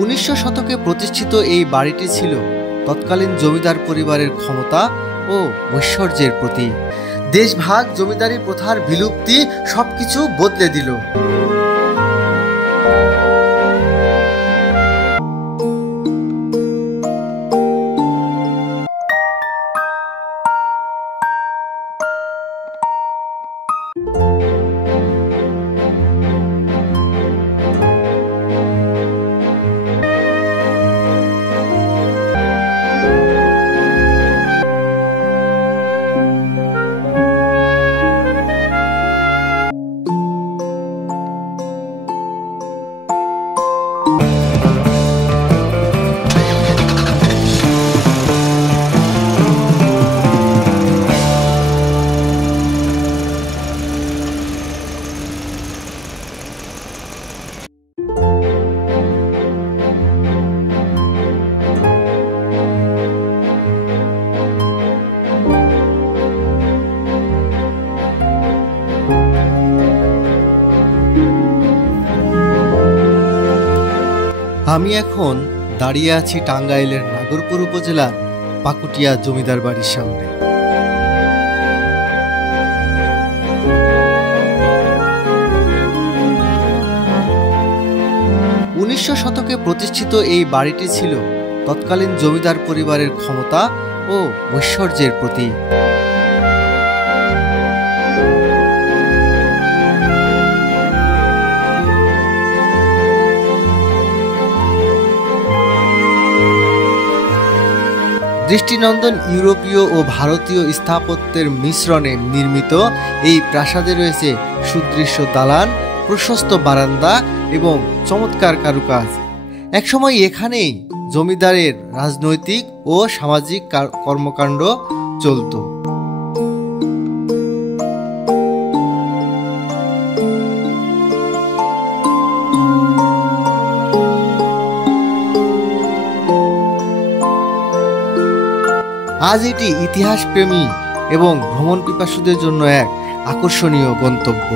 1900 শতকে প্রতিষ্ঠিত এই বাড়িটি ছিল তৎকালীন জমিদার পরিবারের ক্ষমতা ও ঐশ্বর্যের প্রতীক। দেশভাগ, জমিদারি প্রথার বিলুপ্তি সবকিছু বদলে দিল। আমি এখন দাঁড়িয়ে আছি টাঙ্গাইলের নাগরপুর উপজেলার পাকুটিয়া জমিদার বাড়ির সামনে। 1900 শতকে প্রতিষ্ঠিত এই বাড়িটি ছিল তৎকালীন জমিদার পরিবারের ক্ষমতা ও ঐশ্বর্যের প্রতীক। দৃষ্টিনন্দন ইউরোপীয় ও ভারতীয় স্থাপত্যের মিশ্রণে নির্মিত এই প্রাসাদে রয়েছে সুদৃশ্য দালান, প্রশস্ত বারান্দা এবং চমৎকার কারুকাজ। একসময় এখানেই জমিদারের রাজনৈতিক ও সামাজিক কর্মকাণ্ড চলত। আজ এটি ইতিহাসপ্রেমী এবং ভ্রমণ পিপাসুদের জন্য এক আকর্ষণীয় গন্তব্য।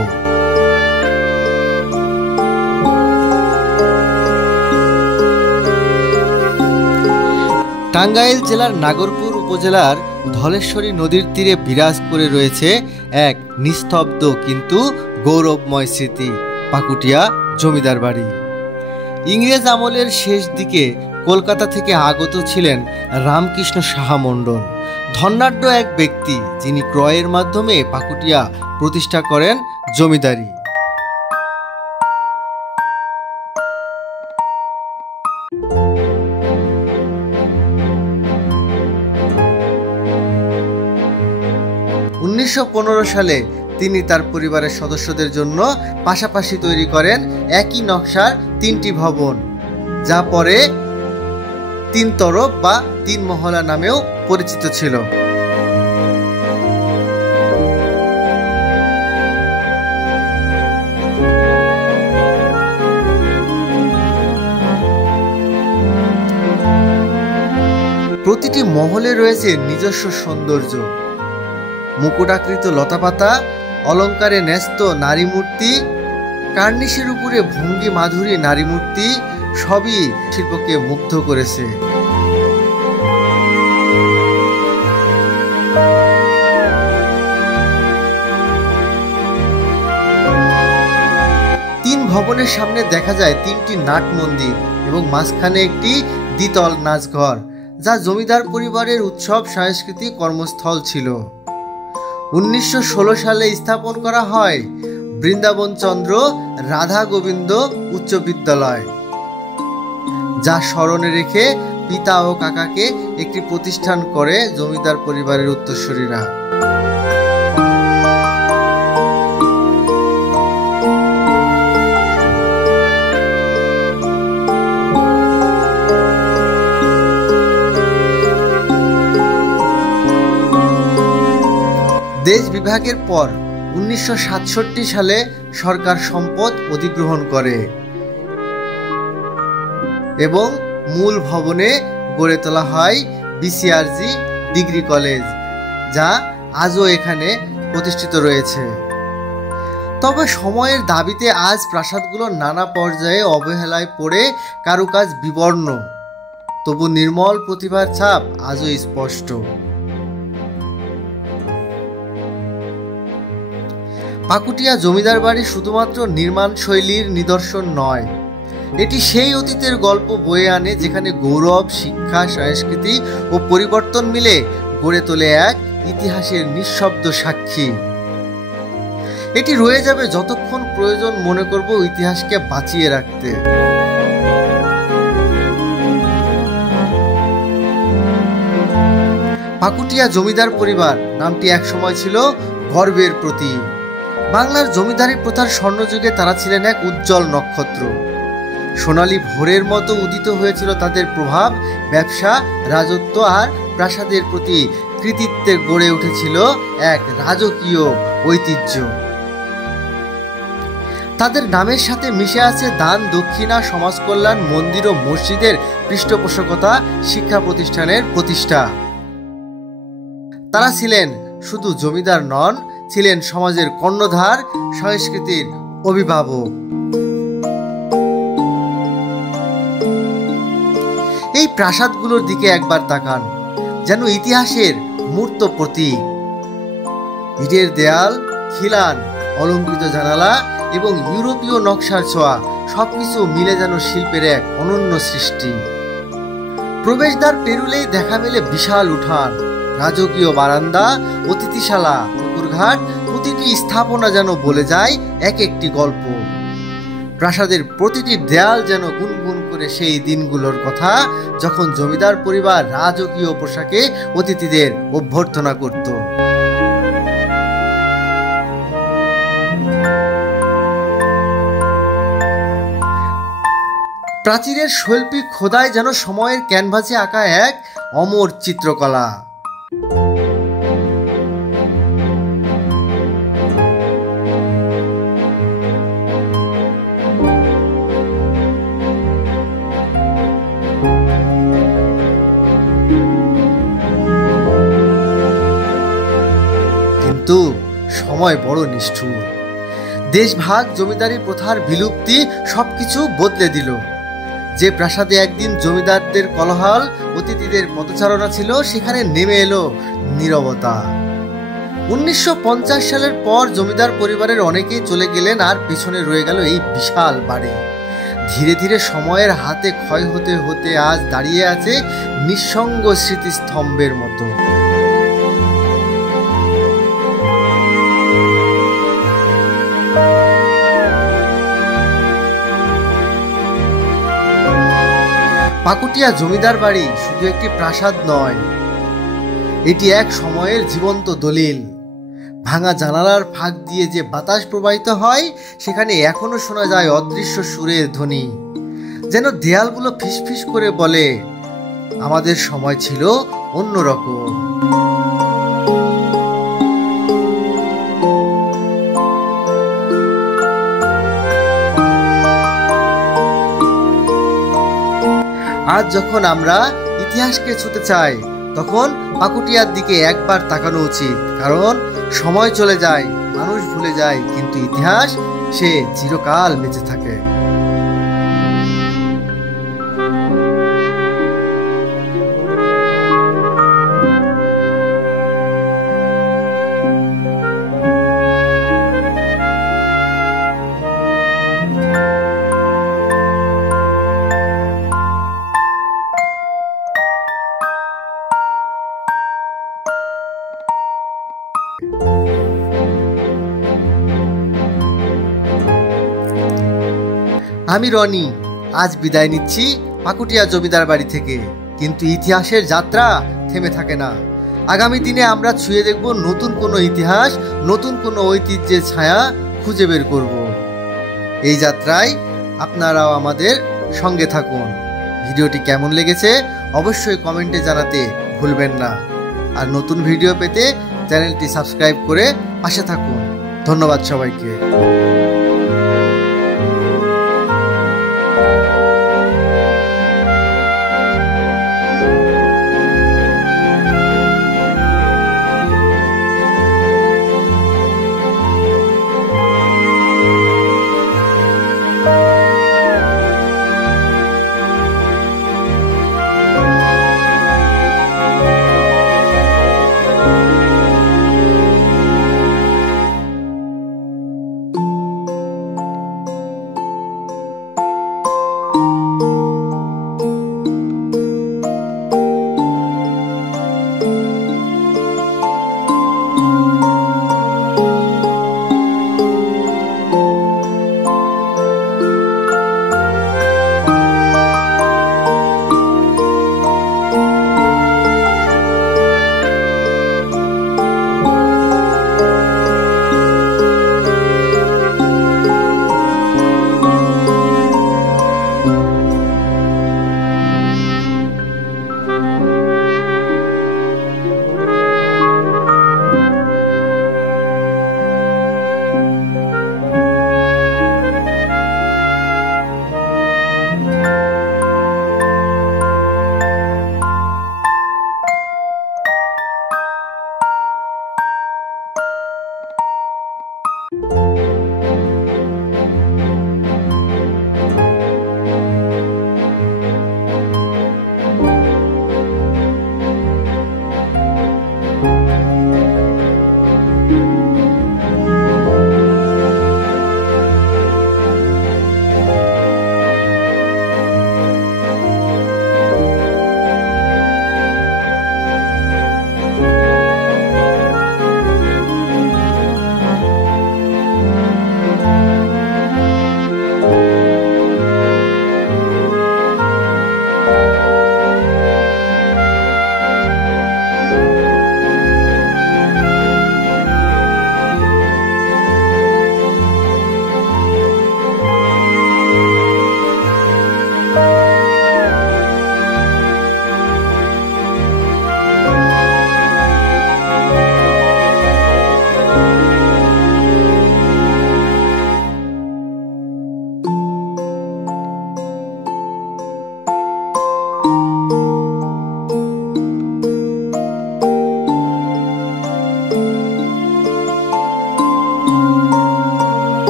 টাঙ্গাইল জেলার নাগরপুর উপজেলার ধলেশ্বরী নদীর তীরে বিরাজ করে রয়েছে এক নিস্তব্ধ কিন্তু গৌরবময় স্মৃতি, পাকুটিয়া জমিদার বাড়ি। ইংরেজ আমলের শেষ দিকে কলকাতা থেকে আগত ছিলেন রামকৃষ্ণ সাহা মণ্ডল, ধনাঢ্য এক ব্যক্তি যিনি ক্রয়ের মাধ্যমে পাকুটিয়া প্রতিষ্ঠা করেন জমিদারি। সালে তিনি তার পরিবারের সদস্যদের জন্য পাশাপাশি তৈরি করেন একই নকশার 3টি ভবন, যা পরে 3 তরফ বা 3 মহলা নামেও পরিচিত ছিল। প্রতিটি মহলে রয়েছে নিজস্ব সৌন্দর্য, মুকুটাকৃত লতাপাতা, অলঙ্কারে ন্যস্ত নারী মূর্তি, কার্নিশের উপরে ভঙ্গি মাধুরী নারী মূর্তি, সবই শিল্পকে মুগ্ধ করেছে। তিন ভবনের সামনে দেখা যায় 3টি নাট মন্দির এবং মাঝখানে একটি দ্বিতল নাচঘর, যা জমিদার পরিবারের উৎসব সাংস্কৃতিক কর্মস্থল ছিল। 1916 সালে স্থাপন করা হয় বৃন্দাবন চন্দ্র রাধা গোবিন্দ উচ্চ বিদ্যালয়, যা স্মরণে রেখে পিতা ও কাকাকে একটি প্রতিষ্ঠান করে জমিদার পরিবারের উত্তরসূরিরা। দেশ বিভাগের পর 1967 সালে সরকার সম্পদ অধিগ্রহণ করে এবং মূল ভবনে গড়ে তোলা হয় বিসিআরজি ডিগ্রি কলেজ, যা আজও এখানে প্রতিষ্ঠিত রয়েছে। তবে সময়ের দাবিতে আজ প্রাসাদগুলো নানা পর্যায়ে অবহেলায় পড়ে কারুকাজ বিবর্ণ, তবু নির্মল প্রতিভার ছাপ আজও স্পষ্ট। পাকুটিয়া জমিদার বাড়ি শুধুমাত্র নির্মাণ শৈলীর নিদর্শন নয়, এটি সেই অতীতের গল্প বয়ে আনে যেখানে গৌরব, শিক্ষা, সংস্কৃতি ও পরিবর্তন মিলে গড়ে তোলে এক ইতিহাসের নিঃশব্দ সাক্ষী। এটি রয়ে যাবে যতক্ষণ প্রয়োজন মনে করব ইতিহাসকে বাঁচিয়ে রাখতে। পাকুটিয়া জমিদার পরিবার নামটি একসময় ছিল গর্বের প্রতীক। বাংলার জমিদারি প্রথার স্বর্ণযুগে তারা ছিলেন এক উজ্জ্বল নক্ষত্র। সোনালী ভোরের মতো উদিত হয়েছিল তাদের প্রভাব, ব্যবসা, রাজত্ব আর প্রাসাদের প্রতি কৃতিত্বে গড়ে উঠেছিল এক রাজকীয় ঐতিহ্য। তাদের নামের সাথে মিশে আছে দান, দক্ষিণা, সমাজ কল্যাণ, মন্দির ও মসজিদের পৃষ্ঠপোষকতা, শিক্ষা প্রতিষ্ঠানের প্রতিষ্ঠা। তারা ছিলেন শুধু জমিদার নন, ছিলেন সমাজের কর্ণধার, সংস্কৃতির অভিভাবক। এই প্রাসাদগুলোর দিকে একবার তাকান, যেন ইতিহাসের মূর্ত প্রতীক। ইটের দেয়াল, খিলান, অলঙ্কৃত জানালা এবং ইউরোপীয় নকশার ছোঁয়া সবকিছু মিলে যেন শিল্পের এক অনন্য সৃষ্টি। প্রবেশদ্বার পেরুলেই দেখা মেলে বিশাল উঠান, রাজকীয় বারান্দা, অতিথিশালা, পুকুরঘাট, প্রতিটি স্থাপনা যেন বলে যায় এক একটি গল্প। প্রাসাদের প্রতিটি দেয়াল যেন গুনগুন করে সেই দিনগুলোর কথা, যখন জমিদার পরিবার রাজকীয় পোশাকে অতিথিদের অভ্যর্থনা করত। প্রাচীরের শৈল্পিক খোদাই যেন সময়ের ক্যানভাসে আঁকা এক অমর চিত্রকলা। কিন্তু সময় বড় নিষ্ঠুর। দেশভাগ, জমিদারি প্রথার বিলুপ্তি সবকিছু বদলে দিল। যে প্রাসাদে একদিন জমিদারদের কোলাহল, অতিথিদের পদচারণা ছিল, সেখানে নেমে এলো নীরবতা। 1950 সালের পর জমিদার পরিবারের অনেকেই চলে গেলেন, আর পিছনে রয়ে গেল এই বিশাল বাড়ি। ধীরে ধীরে সময়ের হাতে ক্ষয় হতে হতে আজ দাঁড়িয়ে আছে নিঃসঙ্গ স্মৃতিস্তম্ভের মতো। পাকুটিয়া জমিদার বাড়ি শুধু একটি প্রাসাদ নয়, এটি এক সময়ের জীবন্ত দলিল। ভাঙা জানালার ফাঁক দিয়ে যে বাতাস প্রবাহিত হয়, সেখানে এখনো শোনা যায় অদৃশ্য সুরের ধ্বনি, যেন দেয়ালগুলো ফিসফিস করে বলে, আমাদের সময় ছিল অন্যরকম। আজ যখন আমরা ইতিহাসকে ছুঁতে চাই, তখন পাকুটিয়ার দিকে একবার তাকানো উচিত। কারণ সময় চলে যায়, মানুষ ভুলে যায়, কিন্তু ইতিহাস সে চিরকাল বেঁচে থাকে। আমি রনি, আজ বিদায় নিচ্ছি পাকুটিয়া জমিদার বাড়ি থেকে। কিন্তু ইতিহাসের যাত্রা থেমে থাকে না। আগামী দিনে আমরা ছুঁয়ে দেখব নতুন কোনো ইতিহাস, নতুন কোনো ঐতিহ্যের ছায়া খুঁজে বের করব। এই যাত্রায় আপনারাও আমাদের সঙ্গে থাকুন। ভিডিওটি কেমন লেগেছে অবশ্যই কমেন্টে জানাতে ভুলবেন না। আর নতুন ভিডিও পেতে চ্যানেলটি সাবস্ক্রাইব করে পাশে থাকুন। ধন্যবাদ সবাইকে।